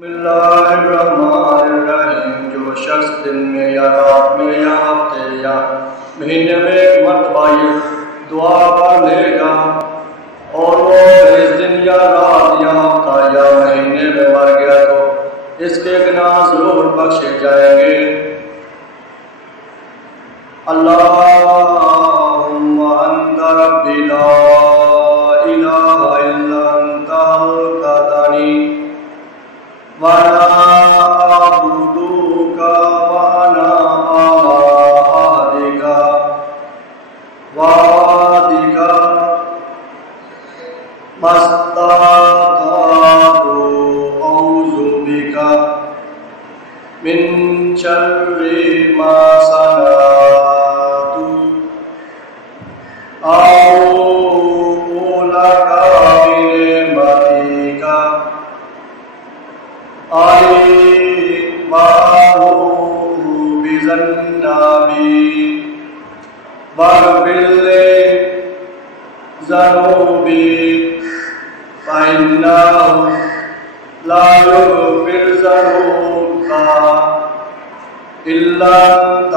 بسم اللہ الرحمن الرحیم۔ جو شخص دن میں یا رات میں یا ہفتے یا مہینے میں ایک مرتبہ یہ دعا پڑھ لے گا اور وہ اس دن یا رات یا ہفتہ یا مہینے میں مر گیا تو اس کے گناہ ضرور بخشے جائیں گے۔ اللہم انت ربی لا الہ الا انت خلقتنی وانا اعبدک وانا علی عہدک ووعدک ما استطعت اعوذ بک من شر ما صنعت اعوذ لک بنعمتک بذنبی واغفر لي ذنوبی فإنه لا يغفر الذنوب إلا أنت